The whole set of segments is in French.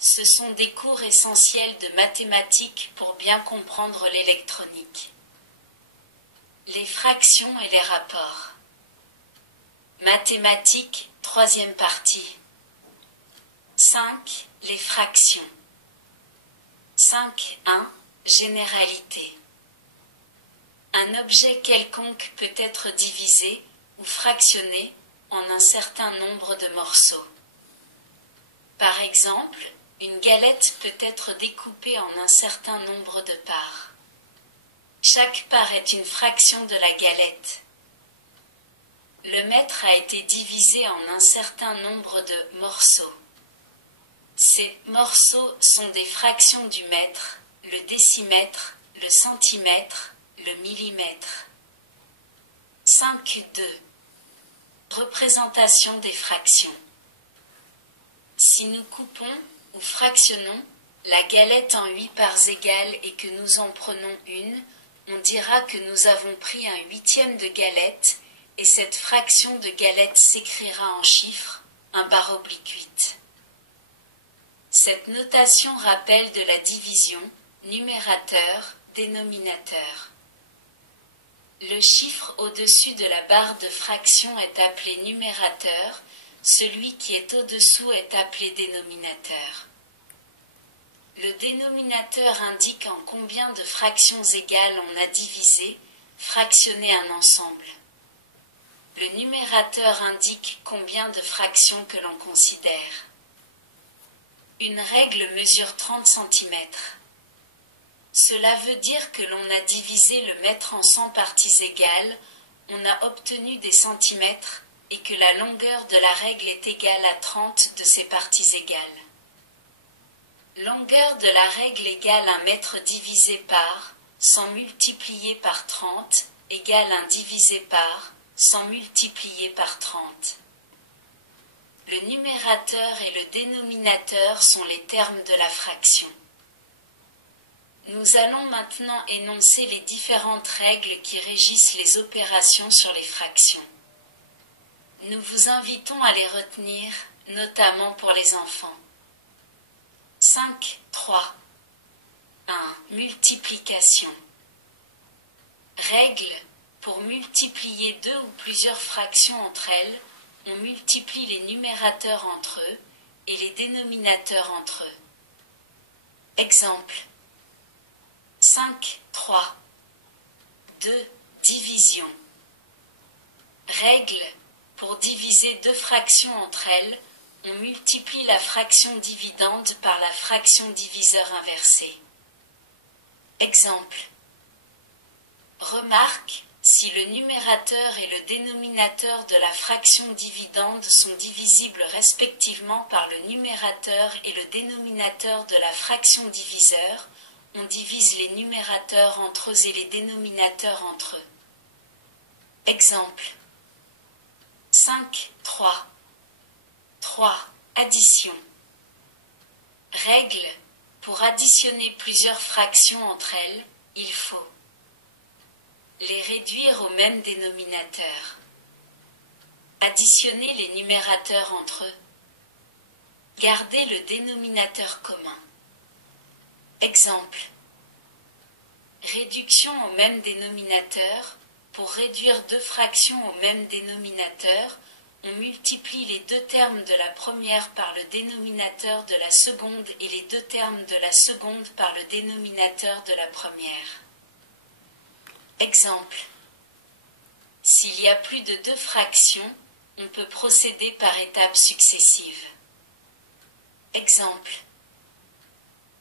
Ce sont des cours essentiels de mathématiques pour bien comprendre l'électronique. Les fractions et les rapports. Mathématiques, troisième partie. 5. Les fractions. 5.1. Généralité. Un objet quelconque peut être divisé ou fractionné en un certain nombre de morceaux. Par exemple, une galette peut être découpée en un certain nombre de parts. Chaque part est une fraction de la galette. Le mètre a été divisé en un certain nombre de morceaux. Ces morceaux sont des fractions du mètre, le décimètre, le centimètre, le millimètre. 5.2. Représentation des fractions. Si nous coupons ou fractionnons la galette en 8 parts égales et que nous en prenons une, on dira que nous avons pris un huitième de galette, et cette fraction de galette s'écrira en chiffres, {8}. Cette notation rappelle de la division, numérateur, dénominateur. Le chiffre au-dessus de la barre de fraction est appelé numérateur, celui qui est au-dessous est appelé dénominateur. Le dénominateur indique en combien de fractions égales on a divisé, fractionné un ensemble. Le numérateur indique combien de fractions que l'on considère. Une règle mesure 30 cm. Cela veut dire que l'on a divisé le mètre en 100 parties égales, on a obtenu des centimètres, et que la longueur de la règle est égale à 30 de ces parties égales. Longueur de la règle égale 1 mètre divisé par 100 multiplié par 30 égale 1 divisé par 100 multiplié par 30. Le numérateur et le dénominateur sont les termes de la fraction. Nous allons maintenant énoncer les différentes règles qui régissent les opérations sur les fractions. Nous vous invitons à les retenir, notamment pour les enfants. 5.3. 1. Multiplication. Règle. Pour multiplier deux ou plusieurs fractions entre elles, on multiplie les numérateurs entre eux et les dénominateurs entre eux. Exemple. 5.3. 2. Division. Règle. Pour diviser deux fractions entre elles, on multiplie la fraction dividende par la fraction diviseur inversée. Exemple. Remarque, si le numérateur et le dénominateur de la fraction dividende sont divisibles respectivement par le numérateur et le dénominateur de la fraction diviseur, on divise les numérateurs entre eux et les dénominateurs entre eux. Exemple. 5.3. 3. Addition. Règle. Pour additionner plusieurs fractions entre elles, il faut les réduire au même dénominateur. Additionner les numérateurs entre eux. Garder le dénominateur commun. Exemple. Réduction au même dénominateur. Pour réduire deux fractions au même dénominateur, on multiplie les deux termes de la première par le dénominateur de la seconde et les deux termes de la seconde par le dénominateur de la première. Exemple. S'il y a plus de deux fractions, on peut procéder par étapes successives. Exemple.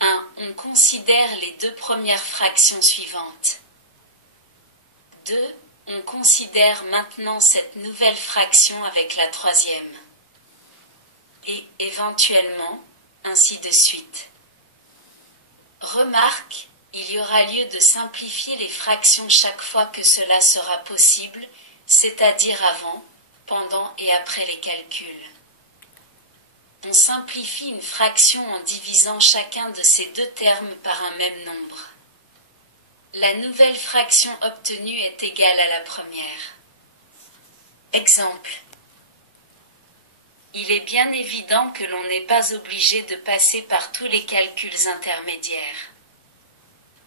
1. On considère les deux premières fractions suivantes. 2. On considère maintenant cette nouvelle fraction avec la troisième. Et, éventuellement, ainsi de suite. Remarque, il y aura lieu de simplifier les fractions chaque fois que cela sera possible, c'est-à-dire avant, pendant et après les calculs. On simplifie une fraction en divisant chacun de ces deux termes par un même nombre. La nouvelle fraction obtenue est égale à la première. Exemple. Il est bien évident que l'on n'est pas obligé de passer par tous les calculs intermédiaires.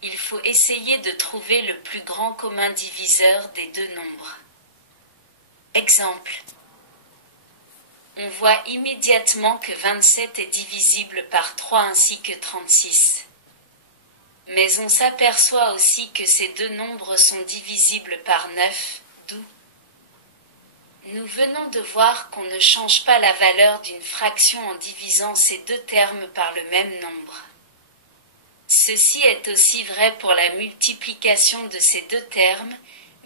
Il faut essayer de trouver le plus grand commun diviseur des deux nombres. Exemple. On voit immédiatement que 27 est divisible par 3 ainsi que 36. Mais on s'aperçoit aussi que ces deux nombres sont divisibles par 9, d'où nous venons de voir qu'on ne change pas la valeur d'une fraction en divisant ces deux termes par le même nombre. Ceci est aussi vrai pour la multiplication de ces deux termes,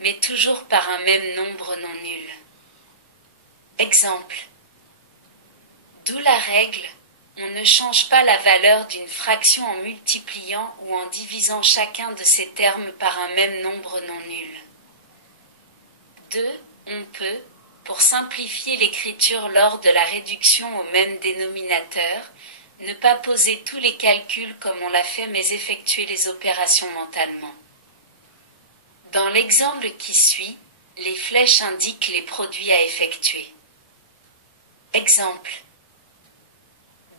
mais toujours par un même nombre non nul. Exemple. D'où la règle, on ne change pas la valeur d'une fraction en multipliant ou en divisant chacun de ces termes par un même nombre non nul. 2. On peut, pour simplifier l'écriture lors de la réduction au même dénominateur, ne pas poser tous les calculs comme on l'a fait mais effectuer les opérations mentalement. Dans l'exemple qui suit, les flèches indiquent les produits à effectuer. Exemple.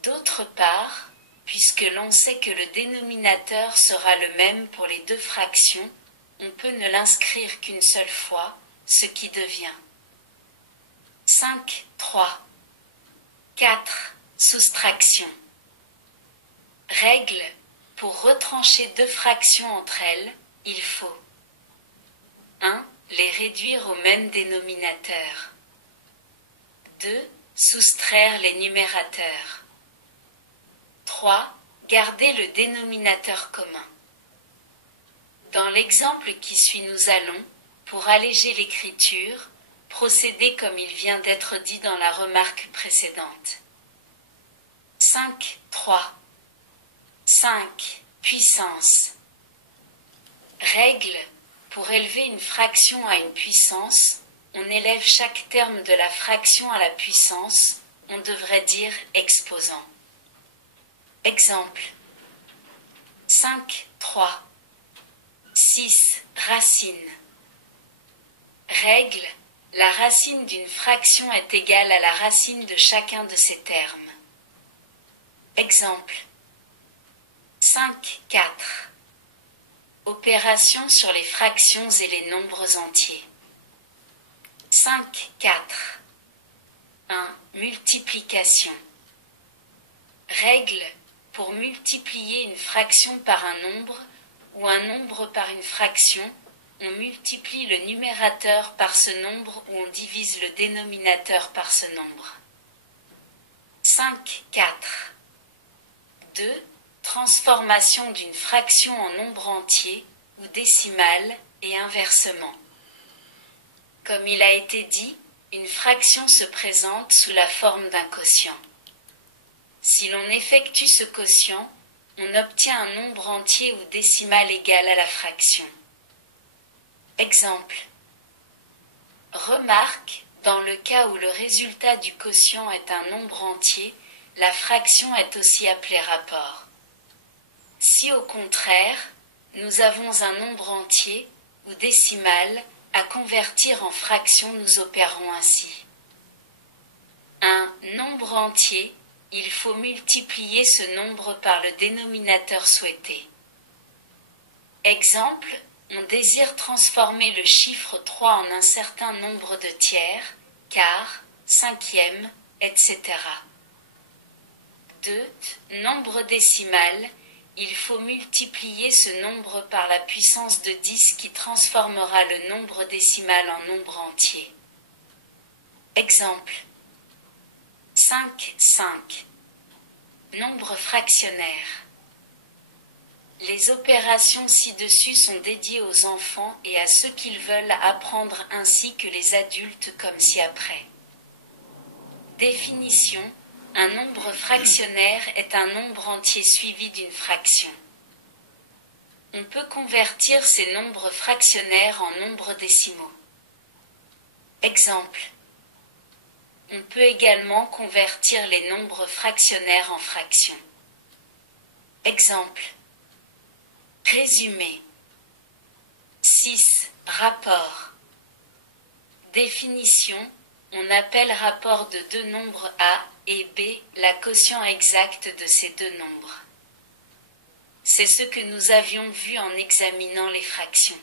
D'autre part, puisque l'on sait que le dénominateur sera le même pour les deux fractions, on peut ne l'inscrire qu'une seule fois, ce qui devient 5, 3, 4, soustraction. Règle, pour retrancher deux fractions entre elles, il faut 1. Les réduire au même dénominateur. 2. Soustraire les numérateurs. 3. Garder le dénominateur commun. Dans l'exemple qui suit, nous allons, pour alléger l'écriture, procéder comme il vient d'être dit dans la remarque précédente. 5, 3. 5. Puissance. Règle, pour élever une fraction à une puissance, on élève chaque terme de la fraction à la puissance, on devrait dire exposant. Exemple. 5, 3. 6. Racine. Règle, la racine d'une fraction est égale à la racine de chacun de ces termes. Exemple. 5, 4. Opération sur les fractions et les nombres entiers. 5, 4. 1. Multiplication. Règle, pour multiplier une fraction par un nombre, ou un nombre par une fraction, on multiplie le numérateur par ce nombre ou on divise le dénominateur par ce nombre. 5, 4. 2. Transformation d'une fraction en nombre entier ou décimale et inversement. Comme il a été dit, une fraction se présente sous la forme d'un quotient. Si l'on effectue ce quotient, on obtient un nombre entier ou décimal égal à la fraction. Exemple. Remarque, dans le cas où le résultat du quotient est un nombre entier, la fraction est aussi appelée rapport. Si au contraire, nous avons un nombre entier ou décimal à convertir en fraction, nous opérons ainsi. Un nombre entier, il faut multiplier ce nombre par le dénominateur souhaité. Exemple, on désire transformer le chiffre 3 en un certain nombre de tiers, quart, cinquième, etc. 2. Nombre décimal, il faut multiplier ce nombre par la puissance de 10 qui transformera le nombre décimal en nombre entier. Exemple. 5, 5. Nombre fractionnaire. Les opérations ci-dessus sont dédiées aux enfants et à ceux qu'ils veulent apprendre ainsi que les adultes comme ci-après. Définition. Un nombre fractionnaire est un nombre entier suivi d'une fraction. On peut convertir ces nombres fractionnaires en nombres décimaux. Exemple. On peut également convertir les nombres fractionnaires en fractions. Exemple. Résumé. 6. Rapport. Définition. On appelle rapport de deux nombres A et B la quotient exacte de ces deux nombres. C'est ce que nous avions vu en examinant les fractions.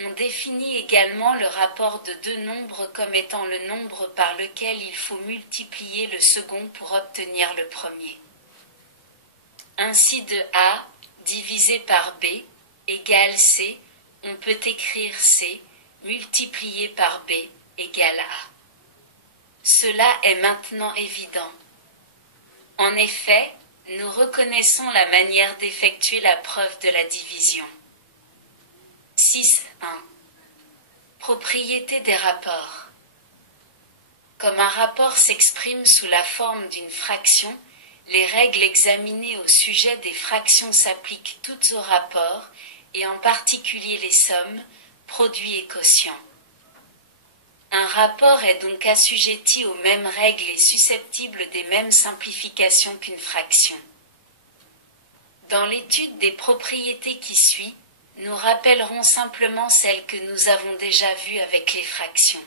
On définit également le rapport de deux nombres comme étant le nombre par lequel il faut multiplier le second pour obtenir le premier. Ainsi de A divisé par B égale C, on peut écrire C multiplié par B égale A. Cela est maintenant évident. En effet, nous reconnaissons la manière d'effectuer la preuve de la division. 6.1. Propriété des rapports. Comme un rapport s'exprime sous la forme d'une fraction, les règles examinées au sujet des fractions s'appliquent toutes au rapport, et en particulier les sommes, produits et quotients. Un rapport est donc assujetti aux mêmes règles et susceptible des mêmes simplifications qu'une fraction. Dans l'étude des propriétés qui suit, nous rappellerons simplement celles que nous avons déjà vues avec les fractions.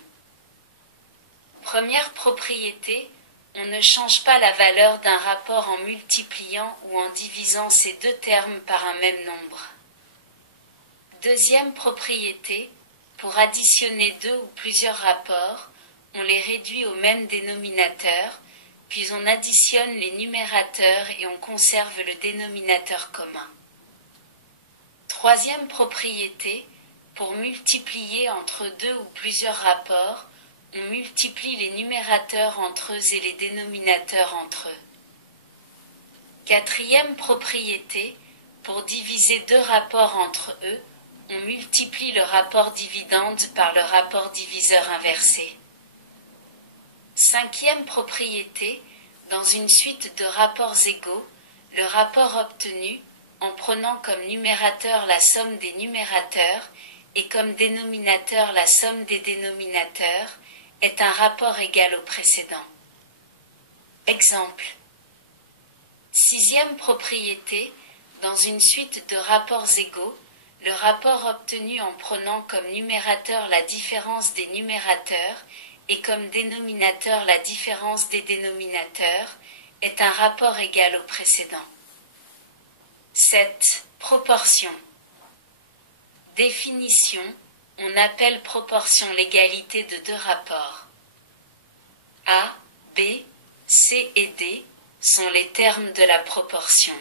Première propriété, on ne change pas la valeur d'un rapport en multipliant ou en divisant ces deux termes par un même nombre. Deuxième propriété, pour additionner deux ou plusieurs rapports, on les réduit au même dénominateur, puis on additionne les numérateurs et on conserve le dénominateur commun. Troisième propriété, pour multiplier entre deux ou plusieurs rapports, on multiplie les numérateurs entre eux et les dénominateurs entre eux. Quatrième propriété, pour diviser deux rapports entre eux, on multiplie le rapport dividende par le rapport diviseur inversé. Cinquième propriété, dans une suite de rapports égaux, le rapport obtenu, en prenant comme numérateur la somme des numérateurs et comme dénominateur la somme des dénominateurs, est un rapport égal au précédent. Exemple. Sixième propriété, dans une suite de rapports égaux, le rapport obtenu en prenant comme numérateur la différence des numérateurs et comme dénominateur la différence des dénominateurs est un rapport égal au précédent. 7. Proportion. Définition. On appelle proportion l'égalité de deux rapports. A, B, C et D sont les termes de la proportion.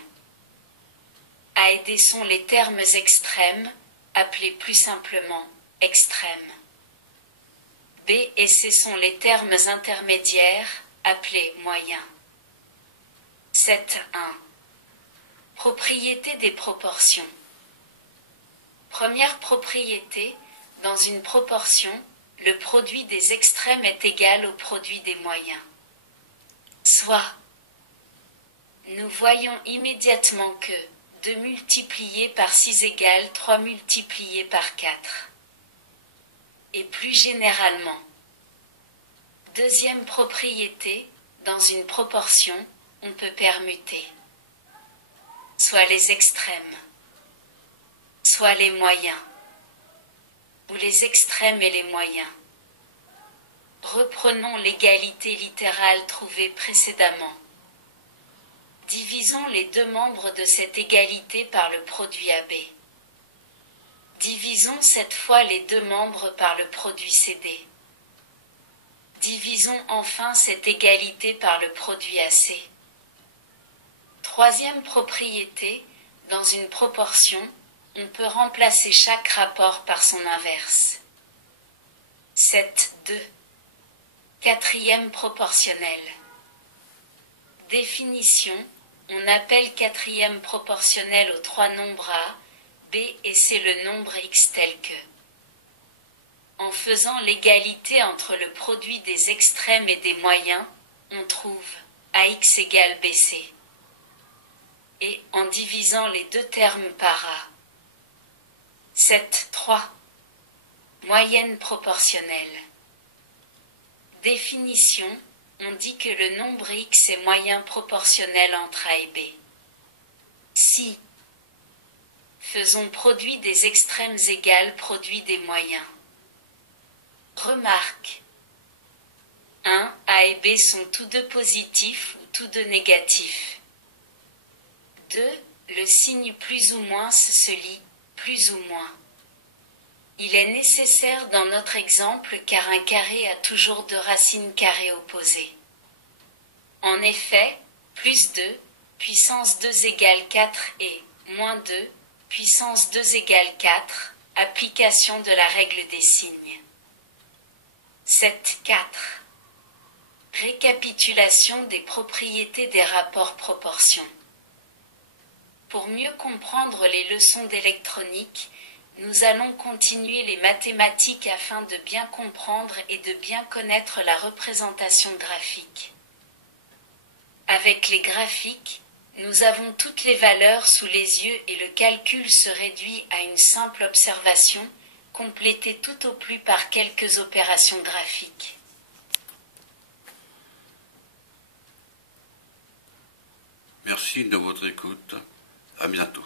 A et D sont les termes extrêmes, appelés plus simplement extrêmes. B et C sont les termes intermédiaires, appelés moyens. 7.1. Propriété des proportions. Première propriété, dans une proportion, le produit des extrêmes est égal au produit des moyens. Soit, nous voyons immédiatement que 2 multiplié par 6 égale 3 multiplié par 4. Et plus généralement, deuxième propriété, dans une proportion, on peut permuter. Soit les extrêmes, soit les moyens, ou les extrêmes et les moyens. Reprenons l'égalité littérale trouvée précédemment. Divisons les deux membres de cette égalité par le produit AB. Divisons cette fois les deux membres par le produit CD. Divisons enfin cette égalité par le produit AC. Troisième propriété, dans une proportion, on peut remplacer chaque rapport par son inverse. 7.2. Quatrième proportionnel. Définition. On appelle quatrième proportionnel aux trois nombres A, B et C le nombre X tel que. En faisant l'égalité entre le produit des extrêmes et des moyens, on trouve AX égale BC. Et en divisant les deux termes par A. 7.3. Moyenne proportionnelle. Définition. On dit que le nombre X est moyen proportionnel entre A et B. Si. Faisons produit des extrêmes égal produit des moyens. Remarque. 1. A et B sont tous deux positifs ou tous deux négatifs. 2. Le signe plus ou moins se lit plus ou moins. Il est nécessaire dans notre exemple car un carré a toujours deux racines carrées opposées. En effet, plus 2, puissance 2 égale 4 et moins 2, puissance 2 égale 4, application de la règle des signes. 7.4. Récapitulation des propriétés des rapports proportions. Pour mieux comprendre les leçons d'électronique, nous allons continuer les mathématiques afin de bien comprendre et de bien connaître la représentation graphique. Avec les graphiques, nous avons toutes les valeurs sous les yeux et le calcul se réduit à une simple observation, complétée tout au plus par quelques opérations graphiques. Merci de votre écoute. À bientôt.